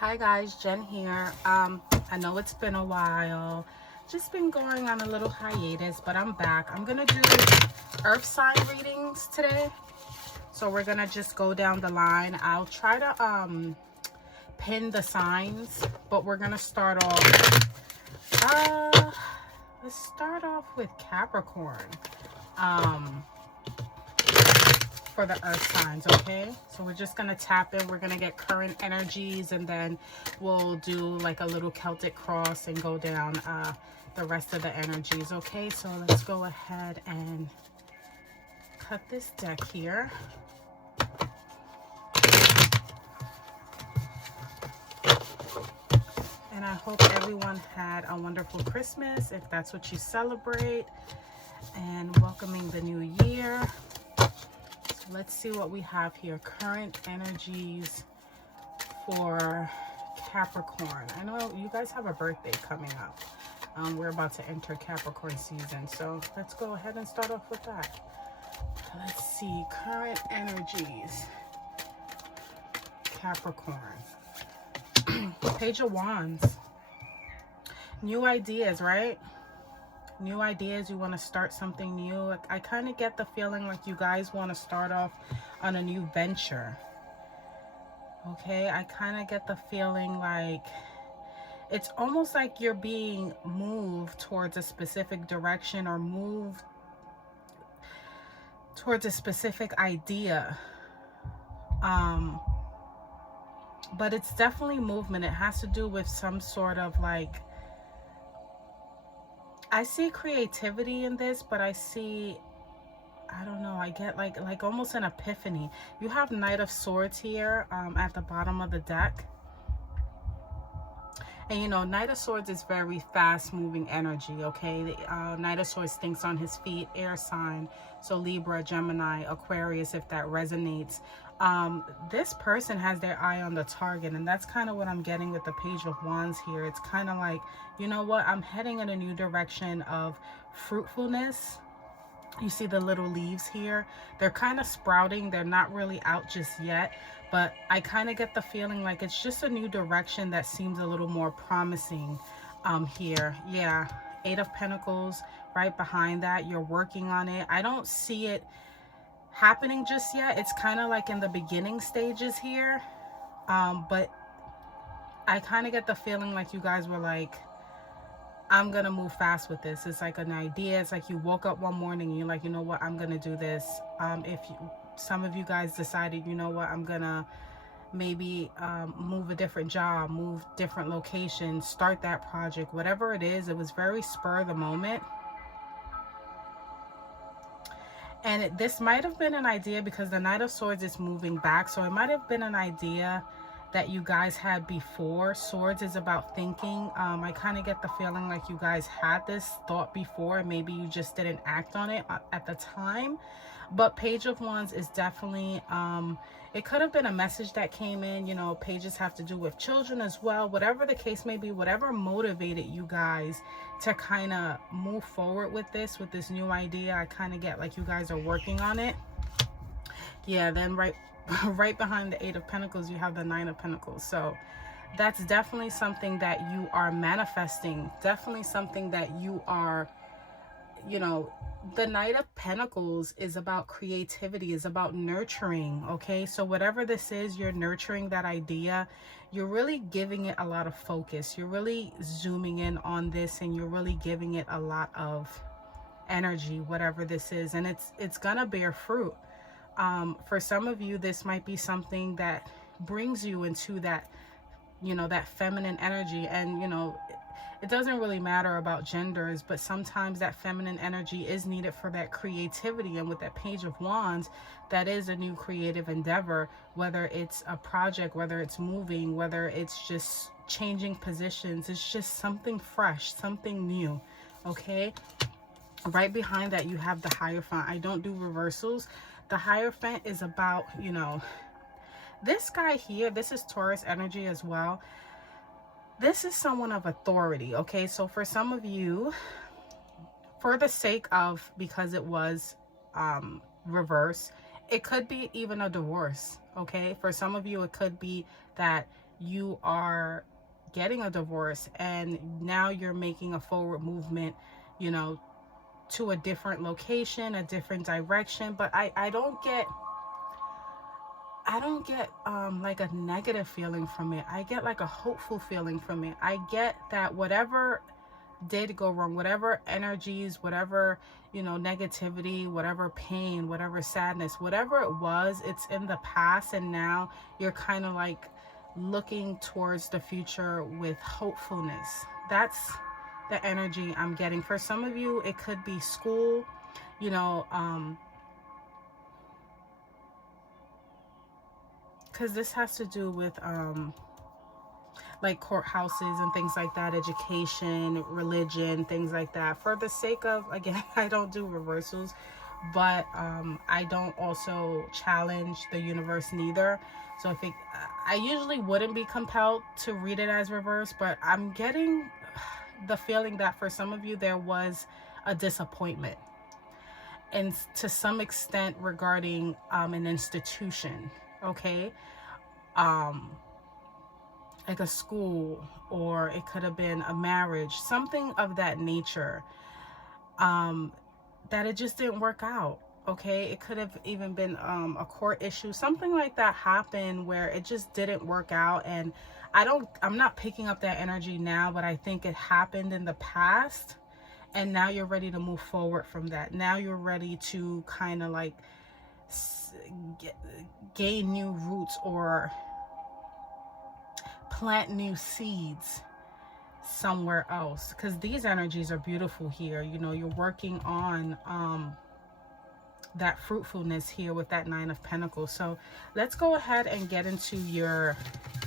Hi guys, Jen here. I know it's been a while. Just been going on a little hiatus, but I'm back. I'm gonna do earth sign readings today. So we're gonna just go down the line. I'll try to pin the signs, but we're gonna start off. Let's start off with Capricorn. For the earth signs, okay? So we're just gonna tap in, we're gonna get current energies, and then we'll do like a little Celtic cross and go down the rest of the energies, okay? So let's go ahead and cut this deck here. And I hope everyone had a wonderful Christmas, if that's what you celebrate, and welcoming the new year. Let's see what we have here. Current energies for Capricorn. I know you guys have a birthday coming up. We're about to enter Capricorn season. So let's go ahead and start off with that. Let's see. Current energies. Capricorn. Page of Wands. New ideas, right? New ideas, you want to start something new. I kind of get the feeling like you guys want to start off on a new venture. Okay, I kind of get the feeling like it's almost like you're being moved towards a specific direction or moved towards a specific idea. But it's definitely movement. It has to do with some sort of like, I see creativity in this, but I see, I don't know, I get like almost an epiphany. You have Knight of Swords here at the bottom of the deck. And you know, Knight of Swords is very fast moving energy, okay? Knight of Swords thinks on his feet, air sign. So Libra, Gemini, Aquarius, if that resonates. This person has their eye on the target, and that's kind of what I'm getting with the Page of Wands here. It's kind of like, you know what, I'm heading in a new direction of fruitfulness. You see the little leaves here, they're kind of sprouting. They're not really out just yet, but I kind of get the feeling like it's just a new direction that seems a little more promising here. Yeah, Eight of Pentacles right behind that. You're working on it. I don't see it happening just yet. It's kind of like in the beginning stages here, but I kind of get the feeling like you guys were like, I'm gonna move fast with this. It's like an idea. It's like you woke up one morning and you're like, you know what, I'm gonna do this. Some of you guys decided, you know what, I'm gonna maybe move a different job, move different locations, start that project, whatever it is. It was very spur of the moment. And this might have been an idea because the Knight of Swords is moving back. So it might have been an idea that you guys had before. Swords is about thinking. I kind of get the feeling like you guys had this thought before. Maybe you just didn't act on it at the time. But Page of Wands is definitely, it could have been a message that came in. You know, pages have to do with children as well. Whatever the case may be, whatever motivated you guys to kind of move forward with this new idea, I kind of get like you guys are working on it. Yeah, then right behind the Eight of Pentacles, you have the Nine of Pentacles. So that's definitely something that you are manifesting. Definitely something that you are, you know, the Knight of Pentacles is about creativity, is about nurturing, okay? So whatever this is, you're nurturing that idea. You're really giving it a lot of focus. You're really zooming in on this, and you're really giving it a lot of energy, whatever this is. And it's gonna bear fruit. For some of you, this might be something that brings you into that, you know, that feminine energy. And, you know, it doesn't really matter about genders, but sometimes that feminine energy is needed for that creativity. And with that Page of Wands, that is a new creative endeavor, whether it's a project, whether it's moving, whether it's just changing positions. It's just something fresh, something new, okay? Right behind that, you have the Hierophant. I don't do reversals. The Hierophant is about, you know, this guy here, this is Taurus energy as well. This is someone of authority, okay? So for some of you, for the sake of, because it was reverse, it could be even a divorce, okay? For some of you, it could be that you are getting a divorce and now you're making a forward movement, you know, to a different location, a different direction. But I don't get like a negative feeling from it. I get like a hopeful feeling from it. I get that whatever did go wrong, whatever energies, whatever, you know, negativity, whatever pain, whatever sadness, whatever it was, it's in the past, and now you're kind of like looking towards the future with hopefulness. That's the energy I'm getting. For some of you, it could be school, you know, because this has to do with like courthouses and things like that, education, religion, things like that. For the sake of, again, I don't do reversals, but I don't also challenge the universe neither. So if it, I usually wouldn't be compelled to read it as reverse, but I'm getting the feeling that for some of you there was a disappointment, and to some extent regarding an institution, okay, like a school, or it could have been a marriage, something of that nature, that it just didn't work out. Okay, it could have even been a court issue, something like that happened where it just didn't work out. And I'm not picking up that energy now, but I think it happened in the past, and now you're ready to move forward from that. Now you're ready to kind of like gain new roots or plant new seeds somewhere else, because these energies are beautiful here. You know, you're working on that fruitfulness here with that Nine of Pentacles. So let's go ahead and get into your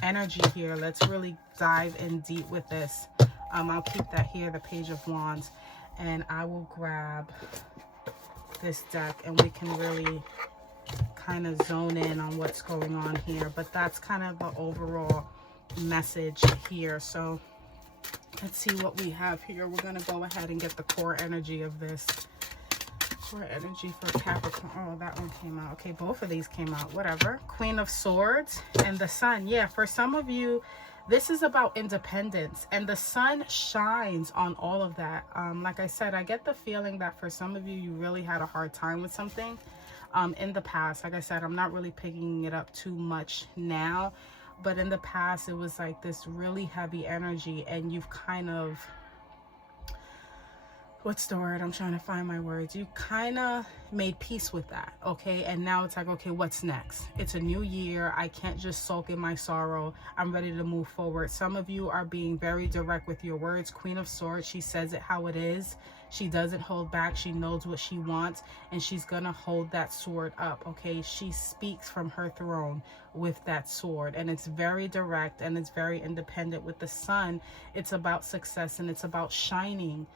energy here. Let's really dive in deep with this. I'll keep that here, the Page of Wands, and I will grab this deck and we can really kind of zone in on what's going on here. But that's kind of the overall message here. So let's see what we have here. We're going to go ahead and get the core energy of this. Core energy for Capricorn. Oh, that one came out. Okay, both of these came out. Whatever. Queen of Swords and the Sun. Yeah, for some of you, this is about independence, and the sun shines on all of that. Like I said, I get the feeling that for some of you, you really had a hard time with something in the past. Like I said, I'm not really picking it up too much now, but in the past, it was like this really heavy energy, and you've kind of, what's the word? I'm trying to find my words. You kind of made peace with that, okay? And now it's like, okay, what's next? It's a new year. I can't just sulk in my sorrow. I'm ready to move forward. Some of you are being very direct with your words. Queen of Swords, she says it how it is. She doesn't hold back. She knows what she wants, and she's going to hold that sword up, okay? She speaks from her throne with that sword, and it's very direct, and it's very independent. With the Sun, it's about success, and it's about shining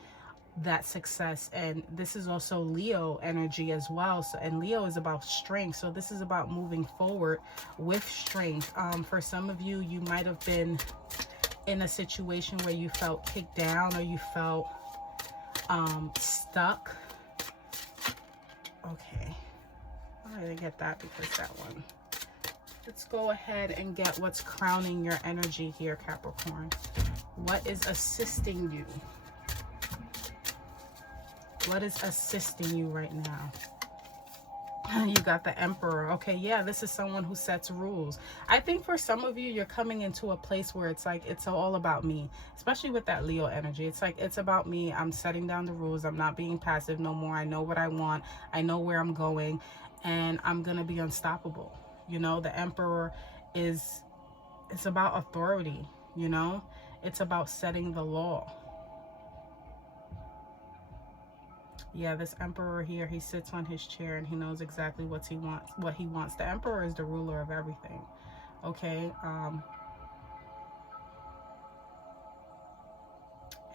that success. And this is also Leo energy as well. So, and Leo is about strength. So this is about moving forward with strength. For some of you, you might have been in a situation where you felt kicked down, or you felt stuck. Okay, I'm gonna get that because that one. Let's go ahead and get what's crowning your energy here, Capricorn. What is assisting you? What is assisting you right now? You got the Emperor. Okay, yeah, this is someone who sets rules. I think for some of you, you're coming into a place where it's like, it's all about me, especially with that Leo energy. It's like, it's about me. I'm setting down the rules. I'm not being passive no more. I know what I want. I know where I'm going, and I'm going to be unstoppable. You know, the Emperor it's about authority, you know, it's about setting the law. Yeah, this Emperor here, he sits on his chair and he knows exactly what he wants. The Emperor is the ruler of everything. Okay.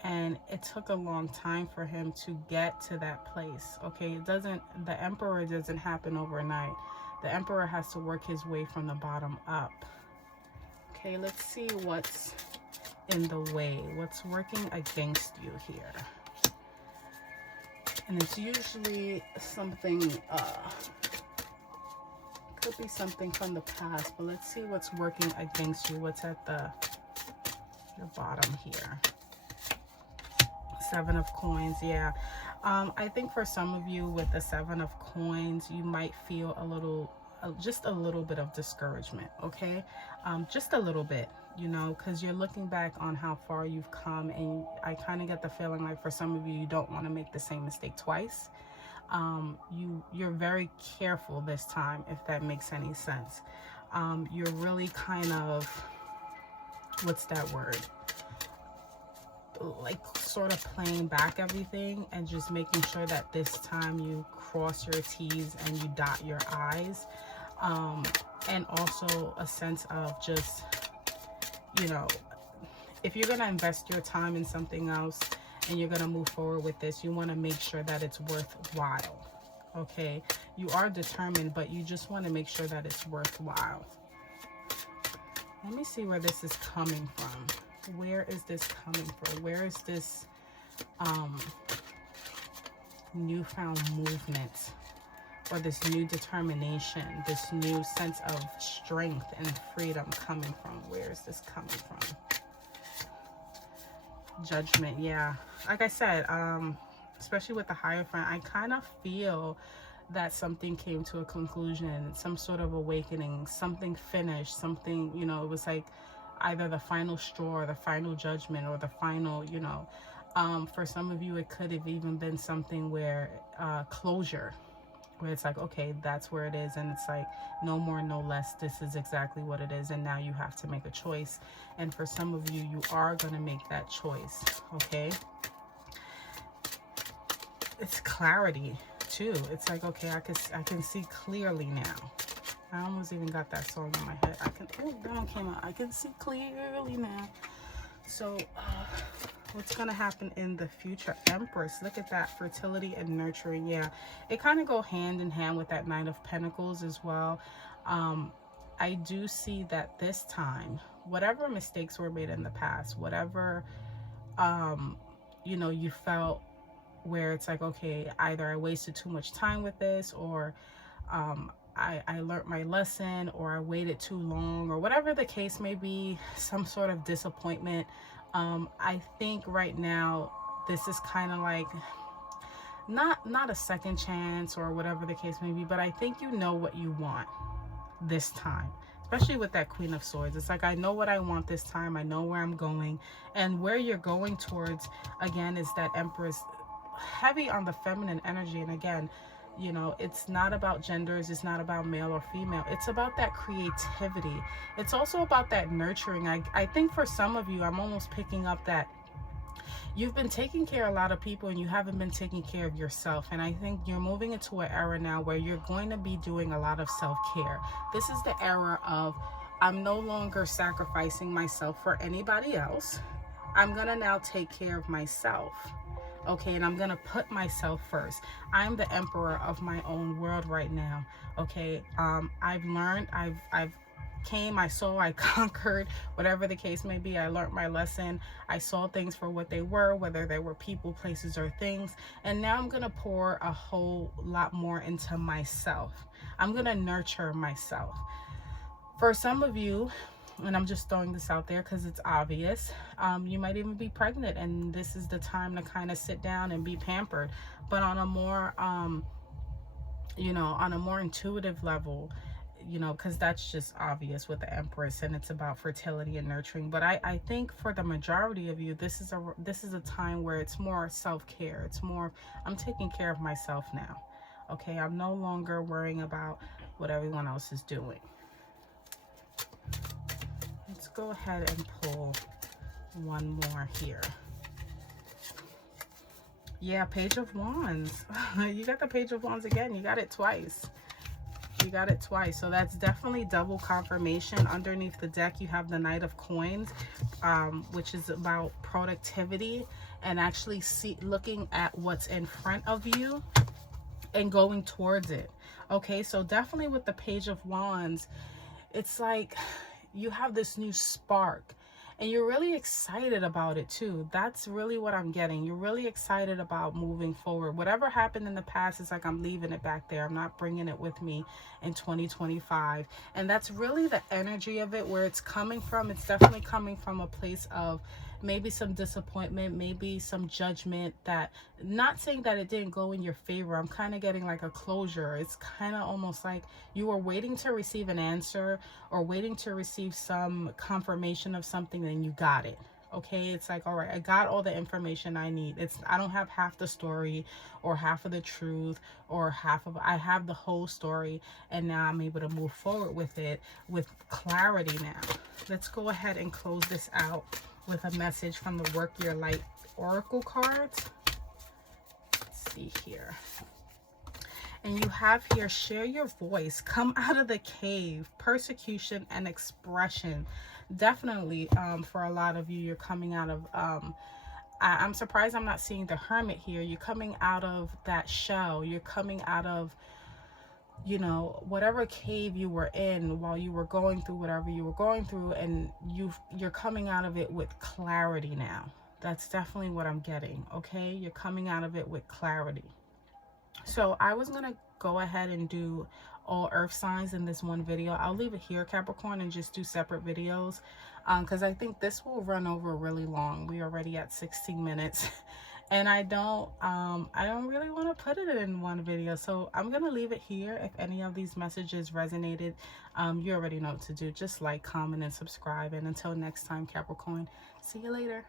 And it took a long time for him to get to that place. Okay. The Emperor doesn't happen overnight. The Emperor has to work his way from the bottom up. Okay. Let's see what's in the way. What's working against you here. And it's usually something Could be something from the past, but let's see what's working against you. What's at the bottom here? Seven of Coins. Yeah. I think for some of you with the Seven of Coins, you might feel a little, just a little bit of discouragement. Okay. Just a little bit, you know, because you're looking back on how far you've come, and I kind of get the feeling like for some of you, you don't want to make the same mistake twice. You're very careful this time, if that makes any sense. You're really kind of, what's that word? Like sort of playing back everything and just making sure that this time you cross your T's and you dot your I's. And also a sense of just, you know, if you're going to invest your time in something else and you're going to move forward with this, you want to make sure that it's worthwhile. Okay. You are determined, but you just want to make sure that it's worthwhile. Let me see where this is coming from. Where is this coming from? Where is this newfound movement, or this new determination, this new sense of strength and freedom coming from? Where is this coming from? Judgment. Yeah, like I said, especially with the Hierophant, I kind of feel that something came to a conclusion, some sort of awakening, something finished, something, you know, it was like either the final straw or the final judgment or the final, you know, for some of you, it could have even been something where closure, where it's like, okay, that's where it is. And it's like, no more, no less. This is exactly what it is. And now you have to make a choice. And for some of you, you are going to make that choice. Okay. It's clarity too. It's like, okay, I can see clearly now. I almost even got that song in my head. Oh, that one came out. I can see clearly now. So, what's going to happen in the future? Empress. Look at that. Fertility and nurturing. Yeah, it kind of go hand in hand with that Nine of Pentacles as well. I do see that this time, whatever mistakes were made in the past, whatever, you know, you felt where it's like, okay, either I wasted too much time with this, or I learned my lesson, or I waited too long, or whatever the case may be, some sort of disappointment. I think right now this is kind of like not a second chance or whatever the case may be, but I think you know what you want this time, especially with that Queen of Swords. It's like, I know what I want this time. I know where I'm going, and where you're going towards, again, is that Empress, heavy on the feminine energy. And again, you know, it's not about genders, it's not about male or female, it's about that creativity. It's also about that nurturing. I think for some of you, I'm almost picking up that you've been taking care of a lot of people and you haven't been taking care of yourself. And I think you're moving into an era now where you're going to be doing a lot of self-care. This is the era of, I'm no longer sacrificing myself for anybody else. I'm gonna now take care of myself. Okay, and I'm gonna put myself first. I'm the emperor of my own world right now. Okay, I've learned, I've came, I saw, I conquered, whatever the case may be. I learned my lesson. I saw things for what they were, whether they were people, places, or things. And now I'm gonna pour a whole lot more into myself. I'm gonna nurture myself. For some of you, and I'm just throwing this out there because it's obvious, you might even be pregnant, and this is the time to kind of sit down and be pampered. But on a more, you know, on a more intuitive level, you know, because that's just obvious with the Empress, and it's about fertility and nurturing. But I think for the majority of you, this is a time where it's more self-care. It's more, I'm taking care of myself now. Okay, I'm no longer worrying about what everyone else is doing. Let's go ahead and pull one more here. Yeah, Page of Wands. You got the Page of Wands again. You got it twice. You got it twice. So that's definitely double confirmation. Underneath the deck, you have the Knight of Coins, which is about productivity and actually looking at what's in front of you and going towards it. Okay, so definitely with the Page of Wands, it's like you have this new spark, And you're really excited about it too. That's really what I'm getting. You're really excited about moving forward. Whatever happened in the past, is like I'm leaving it back there. I'm not bringing it with me in 2025. And that's really the energy of it, where it's coming from. It's definitely coming from a place of maybe some disappointment, maybe some judgment. That, not saying that it didn't go in your favor. I'm kind of getting like a closure. It's kind of almost like you were waiting to receive an answer, or waiting to receive some confirmation of something, and you got it. Okay, it's like, all right, I got all the information I need. I don't have half the story, or half of the truth, or I have the whole story, and now I'm able to move forward with it with clarity now. Let's go ahead and close this out with a message from the Work Your Light Oracle cards. Let's see here. And you have here, share your voice, come out of the cave, persecution and expression. Definitely, for a lot of you, you're coming out of, I'm surprised I'm not seeing the Hermit here. You're coming out of that shell. You're coming out of, you know, whatever cave you were in while you were going through whatever you were going through, and you're coming out of it with clarity now. That's definitely what I'm getting, okay? You're coming out of it with clarity. So I was going to go ahead and do all earth signs in this one video. I'll leave it here, Capricorn, and just do separate videos, because I think this will run over really long. We're already at 16 minutes and I don't really want to put it in one video. So I'm going to leave it here. If any of these messages resonated, you already know what to do. Just like, comment, and subscribe. And until next time, Capricorn, see you later.